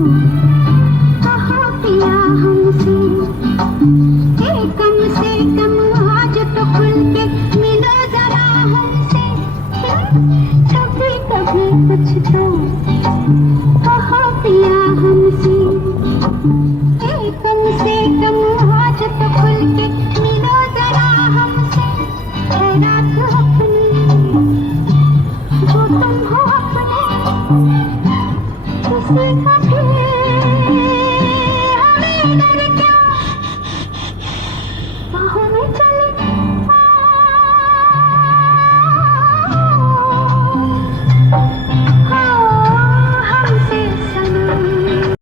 कहो पिया हमसे, कम से कम आज तो खुल के मिलो जरा हमसे। कभी कभी कुछ तो कहो पिया हमसे, कम से कम आज तो खुल के मिलो जरा हमसे। है रात अपनी जो तुम हो अपने, किसी का